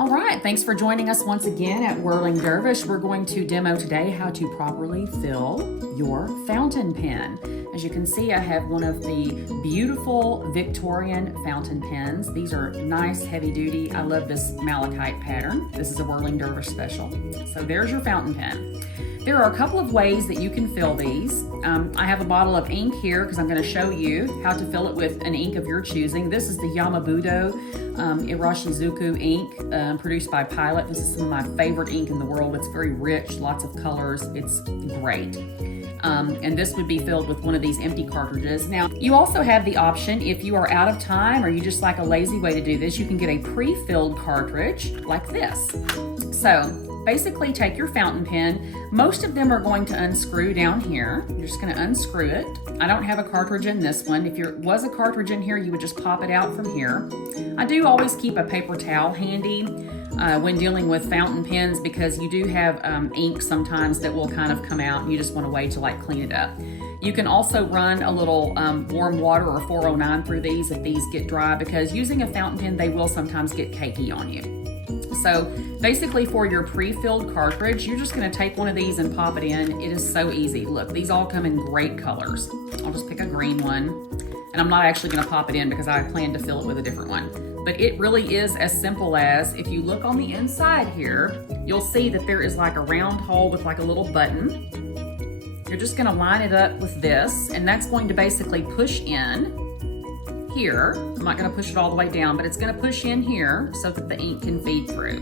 All right, thanks for joining us once again at Whirling Dervish. We're going to demo today how to properly fill your fountain pen. As you can see, I have one of the beautiful Victorian fountain pens. These are nice, heavy duty. I love this malachite pattern. This is a Whirling Dervish special. So there's your fountain pen. There are a couple of ways that you can fill these. I have a bottle of ink here because I'm going to show you how to fill it with an ink of your choosing. This is the Yamabudo Irashizuku ink produced by Pilot. This is some of my favorite ink in the world. It's very rich, lots of colors. It's great. And this would be filled with one of these empty cartridges. Now, you also have the option, if you are out of time or you just like a lazy way to do this, you can get a pre-filled cartridge like this. So basically take your fountain pen. Most of them are going to unscrew down here. You're just going to unscrew it. I don't have a cartridge in this one. If there was a cartridge in here, you would just pop it out from here. I do always keep a paper towel handy when dealing with fountain pens because you do have ink sometimes that will kind of come out and you just want a way to like clean it up. You can also run a little warm water or 409 through these if these get dry, because using a fountain pen, they will sometimes get cakey on you. So basically for your pre-filled cartridge, you're just gonna take one of these and pop it in. It is so easy. Look, these all come in great colors. I'll just pick a green one, and I'm not actually gonna pop it in because I plan to fill it with a different one. But it really is as simple as, if you look on the inside here, you'll see that there is like a round hole with like a little button. You're just gonna line it up with this, and that's going to basically push in here. I'm not gonna push it all the way down, but it's gonna push in here so that the ink can feed through.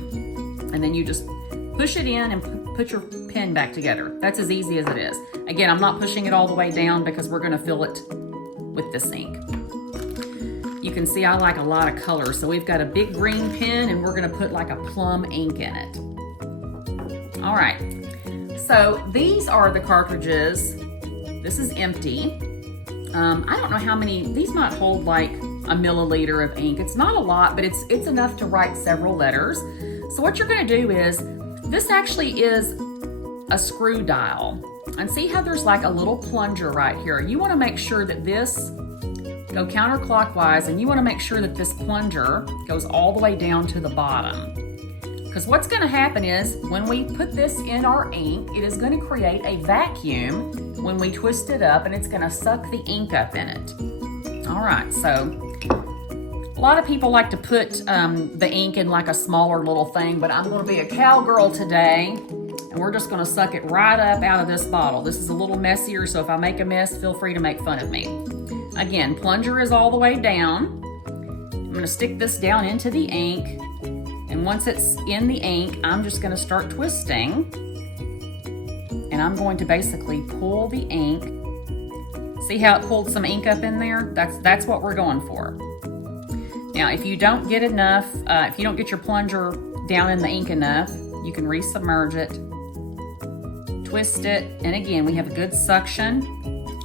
And then you just push it in and put your pen back together. That's as easy as it is. Again, I'm not pushing it all the way down because we're gonna fill it with this ink. You can see I like a lot of colors. So we've got a big green pen and we're gonna put like a plum ink in it. All right, so these are the cartridges. This is empty. I don't know how many, these might hold like a milliliter of ink. It's not a lot, but it's enough to write several letters. So what you're gonna do is, this actually is a screw dial. And see how there's like a little plunger right here? You wanna make sure that this, go counterclockwise, and you wanna make sure that this plunger goes all the way down to the bottom. Because what's gonna happen is, when we put this in our ink, it is gonna create a vacuum when we twist it up, and it's gonna suck the ink up in it. All right, so a lot of people like to put the ink in like a smaller little thing, but I'm gonna be a cowgirl today, and we're just gonna suck it right up out of this bottle. This is a little messier, so if I make a mess, feel free to make fun of me. Again, plunger is all the way down. I'm gonna stick this down into the ink, and once it's in the ink, I'm just gonna start twisting, and I'm going to basically pull the ink. See how it pulled some ink up in there? That's what we're going for. Now, if you don't get enough, if you don't get your plunger down in the ink enough, you can resubmerge it, twist it, and again, we have a good suction.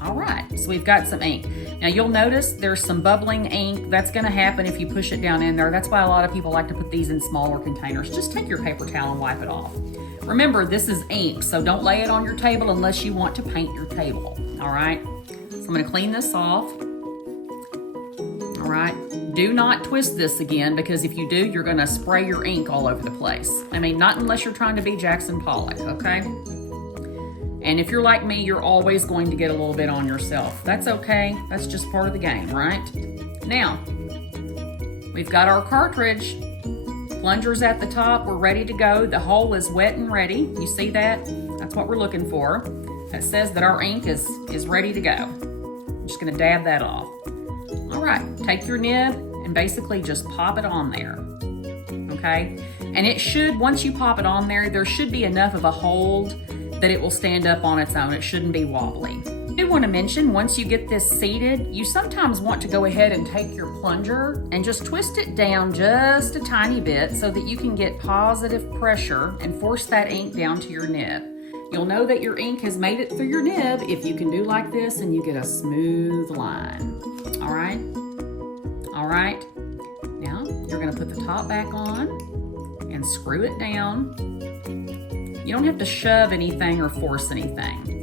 All right, so we've got some ink. Now you'll notice there's some bubbling ink. That's gonna happen if you push it down in there. That's why a lot of people like to put these in smaller containers. Just take your paper towel and wipe it off. Remember, this is ink, so don't lay it on your table unless you want to paint your table, all right? So I'm gonna clean this off. All right, do not twist this again, because if you do, you're gonna spray your ink all over the place. I mean, not unless you're trying to be Jackson Pollock, okay? And if you're like me, you're always going to get a little bit on yourself. That's okay, that's just part of the game, right? Now, we've got our cartridge. Plunger's at the top, we're ready to go. The hole is wet and ready. You see that? That's what we're looking for. That says that our ink is ready to go. I'm just gonna dab that off. All right, take your nib and basically just pop it on there, okay? And it should, once you pop it on there should be enough of a hold that it will stand up on its own. It shouldn't be wobbly. I do want to mention, once you get this seated, you sometimes want to go ahead and take your plunger and just twist it down just a tiny bit so that you can get positive pressure and force that ink down to your nib. You'll know that your ink has made it through your nib if you can do like this and you get a smooth line. All right? All right. Now, you're gonna put the top back on and screw it down. You don't have to shove anything or force anything.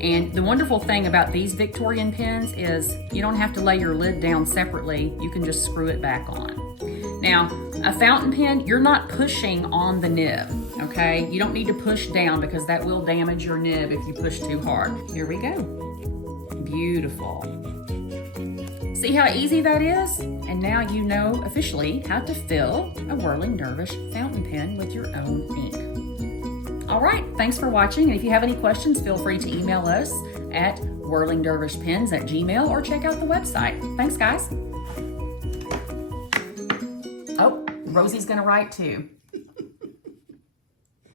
And the wonderful thing about these Victorian pens is you don't have to lay your lid down separately. You can just screw it back on. Now, a fountain pen, you're not pushing on the nib, okay? You don't need to push down because that will damage your nib if you push too hard. Here we go. Beautiful. See how easy that is? And now you know officially how to fill a Whirling Dervish fountain pen with your own ink. All right, thanks for watching. And if you have any questions, feel free to email us at whirlingdervishpens@gmail.com or check out the website. Thanks, guys. Oh, Rosie's gonna write too.